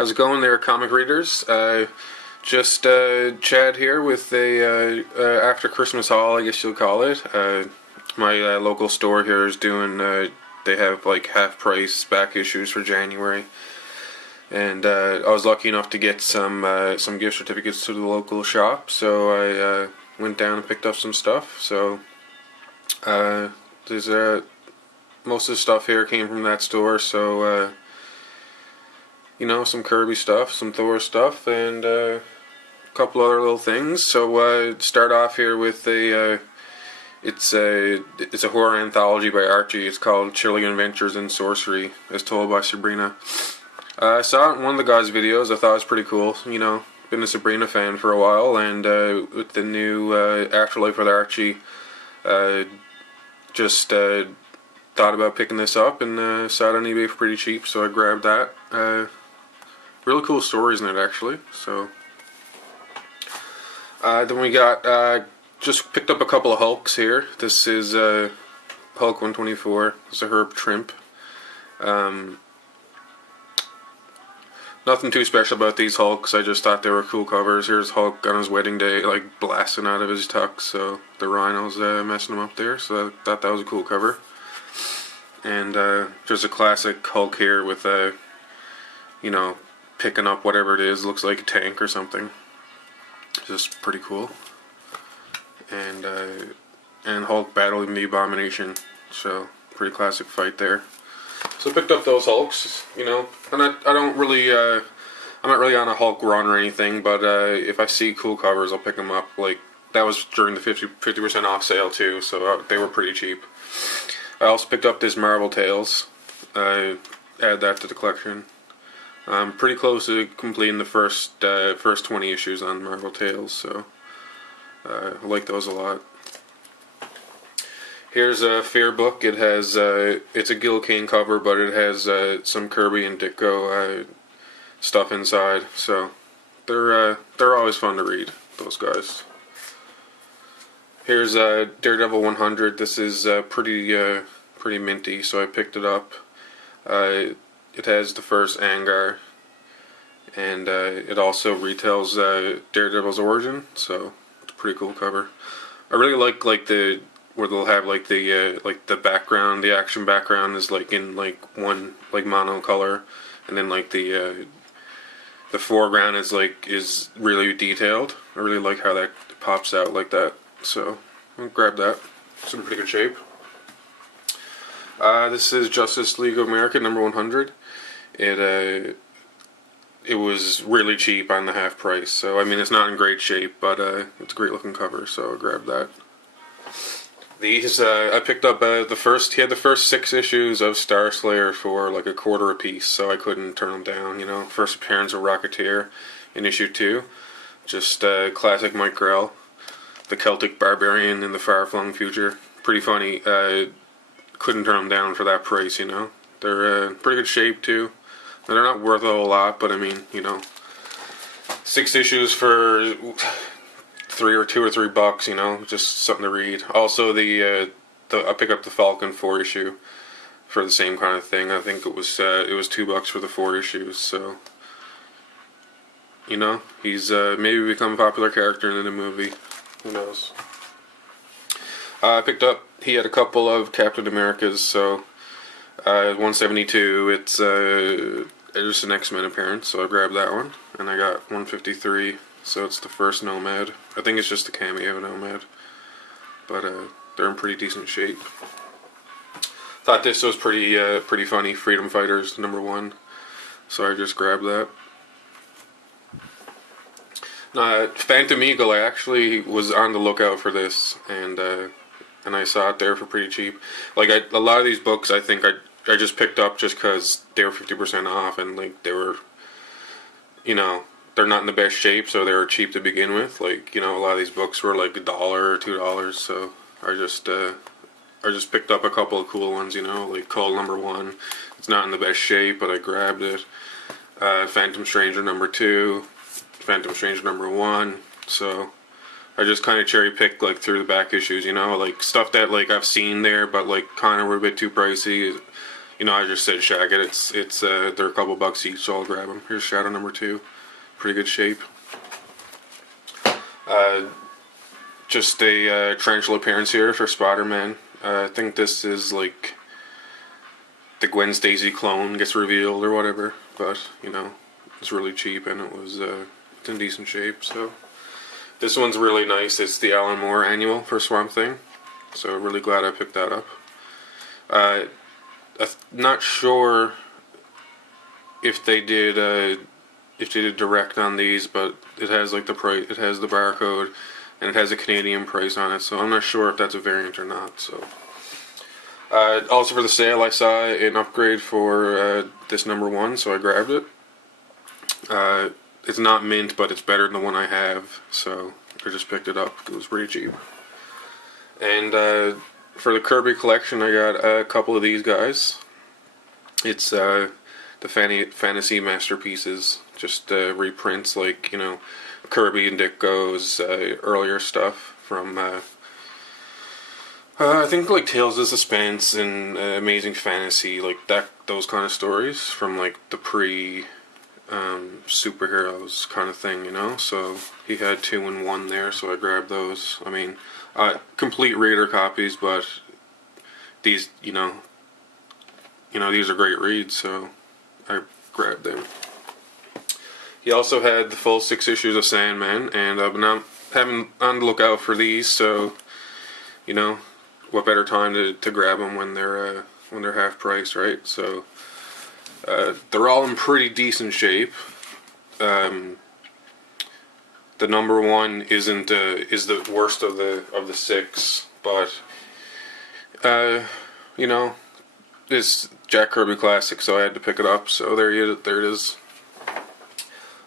How's it going there, comic readers? Just Chad here with a after Christmas haul, I guess you'll call it. My local store here is doing. They have like half price back issues for January, and I was lucky enough to get some gift certificates to the local shop, so I went down and picked up some stuff. So there's most of the stuff here came from that store, so. Some Kirby stuff, some Thor stuff, and a couple other little things. So start off here with it's a horror anthology by Archie. It's called Chilling Adventures in Sorcery, as told by Sabrina. I saw it in one of the guys' videos. I thought it was pretty cool. Been a Sabrina fan for a while, and with the new Afterlife with Archie, just thought about picking this up and saw it on eBay for pretty cheap, so I grabbed that. Really cool stories in it, actually. So then we got just picked up a couple of Hulks here. This is Hulk 124. It's a Herb Trimp. Nothing too special about these Hulks. I just thought they were cool covers. Here's Hulk on his wedding day, like blasting out of his tux. So the rhino's messing him up there. So I thought that was a cool cover. And just a classic Hulk here with picking up whatever it is, looks like a tank or something. Just pretty cool. And Hulk battling the Abomination, so pretty classic fight there. So I picked up those Hulks, and I'm not really on a Hulk run or anything, but if I see cool covers, I'll pick them up. Like that was during the 50% off sale too, so they were pretty cheap. I also picked up this Marvel Tales. I add that to the collection. I'm pretty close to completing the first 20 issues on Marvel Tales, so I like those a lot. Here's a Fear book. It has it's a Gil Kane cover, but it has some Kirby and Ditko stuff inside, so they're always fun to read. Those guys. Here's Daredevil 100. This is pretty minty, so I picked it up. It has the first Angar, and it also retells Daredevil's origin, so it's a pretty cool cover. I really like where they'll have the background, the action background is in one mono color, and then the foreground is really detailed. I really like how that pops out like that, so I'll grab that. It's in pretty good shape. This is Justice League of America number 100. It was really cheap on the half price, so I mean it's not in great shape, but it's a great looking cover, so I grabbed that. These I picked up he had the first 6 issues of Star Slayer for like a quarter a piece, so I couldn't turn them down. First appearance of Rocketeer in issue 2, just classic Mike Grell, the Celtic barbarian in the far-flung future. Pretty funny. Couldn't turn them down for that price. They're in pretty good shape too. They're not worth a whole lot, but I mean, 6 issues for $2 or $3, just something to read. Also, I picked up the Falcon 4 issue for the same kind of thing. I think it was $2 for the 4 issues. So, he's maybe become a popular character in the movie. Who knows? I picked up. He had a couple of Captain Americas, so 172. It's just an X-Men appearance, so I grabbed that one, and I got 153. So it's the first Nomad. I think it's just a cameo Nomad, but they're in pretty decent shape. Thought this was pretty funny. Freedom Fighters number 1, so I just grabbed that. Phantom Eagle. I actually was on the lookout for this, and I saw it there for pretty cheap. A lot of these books, I think I just picked up just because they were 50% off, and they were, they're not in the best shape, so they were cheap to begin with. A lot of these books were like $1 or $2, so I just picked up a couple of cool ones. Like Call number 1. It's not in the best shape, but I grabbed it. Phantom Stranger number 2, Phantom Stranger number 1. So I just kind of cherry picked through the back issues, stuff that I've seen there, but kind of were a bit too pricey. I just said shag it. They're a couple bucks each, so I'll grab them. Here's Shadow number 2, pretty good shape. Just a tarantula appearance here for Spider-Man. I think this is like the Gwen Stacy clone gets revealed or whatever, but it's really cheap and it's in decent shape. So this one's really nice. It's the Alan Moore annual for Swamp Thing, so really glad I picked that up. I'm not sure if they did direct on these, but it has like the price, it has the barcode, and it has a Canadian price on it. So I'm not sure if that's a variant or not. So also for the sale, I saw an upgrade for this number 1, so I grabbed it. It's not mint, but it's better than the one I have, so I just picked it up. It was pretty cheap. And for the Kirby collection, I got a couple of these guys. It's the Fantasy Masterpieces, just reprints like Kirby and Ditko's earlier stuff from I think like Tales of Suspense and Amazing Fantasy, like those kind of stories from like the pre superheroes kind of thing, So he had 2 in 1 there, so I grabbed those. I mean, complete reader copies, but these, these are great reads, so I grabbed them. He also had the full 6 issues of Sandman, and I've been on the lookout for these, so what better time to grab them when they're half price, right? So they're all in pretty decent shape. The number 1 is the worst of the 6, but it's Jack Kirby classic, so I had to pick it up. So there it is.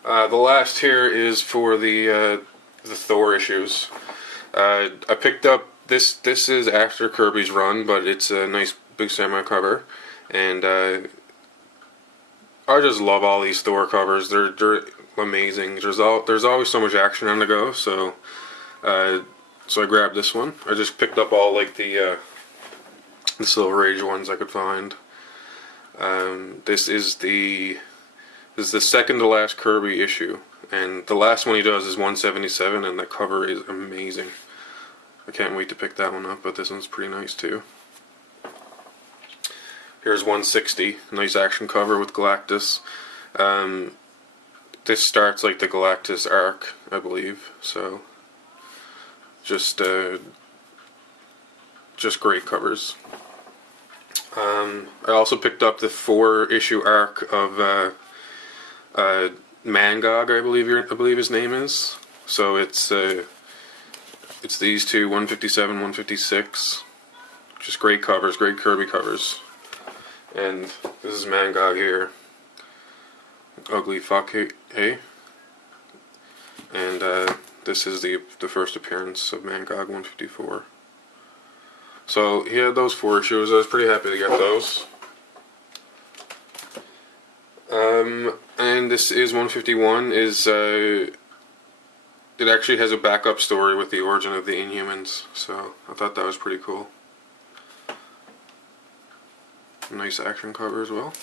The last here is for the Thor issues. I picked up this. This is after Kirby's run, but it's a nice big Sandman cover, and I just love all these Thor covers. They're amazing. There's always so much action on the go. So I grabbed this one. I just picked up all like the Silver Age ones I could find. This is the second to last Kirby issue, and the last one he does is 177, and the cover is amazing. I can't wait to pick that one up, but this one's pretty nice too. Here's 160, nice action cover with Galactus. This starts like the Galactus arc, I believe, so just great covers. I also picked up the 4-issue arc of Mangog, I believe his name is. So it's these two, 157, 156. Just great covers, great Kirby covers. And this is Mangog here. Ugly fuck, hey. And this is the first appearance of Mangog 154. So he had those 4 issues. I was pretty happy to get those. And this is 151. It actually has a backup story with the origin of the Inhumans, so I thought that was pretty cool. Nice action cover as well.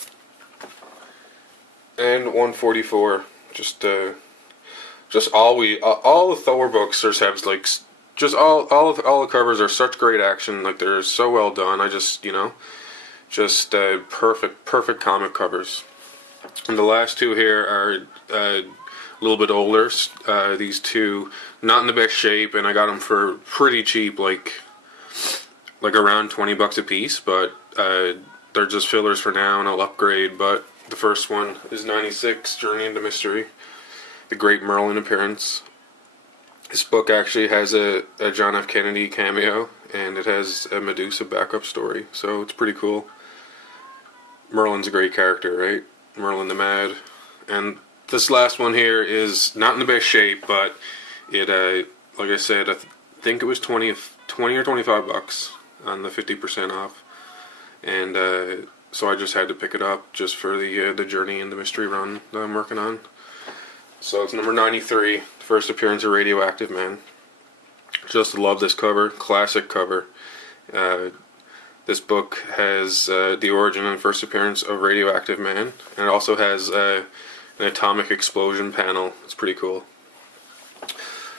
And 144, just all the Thor books have like all the covers are such great action, like they're so well done. I just perfect comic covers. And the last 2 here are a little bit older. These 2, not in the best shape, and I got them for pretty cheap, like around $20 a piece. But they're just fillers for now, and I'll upgrade. But the first one is 96, Journey into Mystery, the Great Merlin appearance. This book actually has a John F. Kennedy cameo, and it has a Medusa backup story, so it's pretty cool. Merlin's a great character, right? Merlin the Mad. And this last one here is not in the best shape, but it, like I said, I think it was 20 or $25 on the 50% off. And so I just had to pick it up just for the Journey in the Mystery run that I'm working on. So it's number 93, first appearance of Radioactive Man. Just love this cover, classic cover. This book has the origin and first appearance of Radioactive Man, and it also has an atomic explosion panel. It's pretty cool.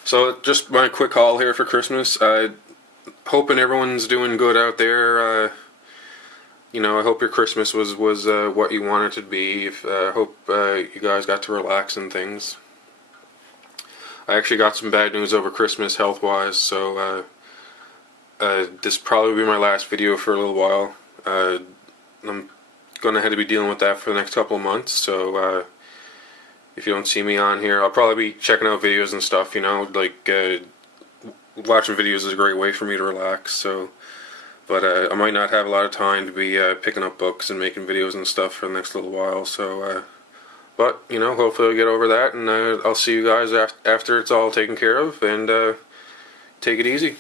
So just my quick haul here for Christmas. Hoping everyone's doing good out there. I hope your Christmas was what you wanted it to be. I hope you guys got to relax and things. I actually got some bad news over Christmas health-wise, so this will probably be my last video for a little while. I'm going to have to be dealing with that for the next couple of months, so if you don't see me on here, I'll probably be checking out videos and stuff, watching videos is a great way for me to relax, but I might not have a lot of time to be picking up books and making videos and stuff for the next little while, so but hopefully I'll get over that, and I'll see you guys after it's all taken care of, and take it easy.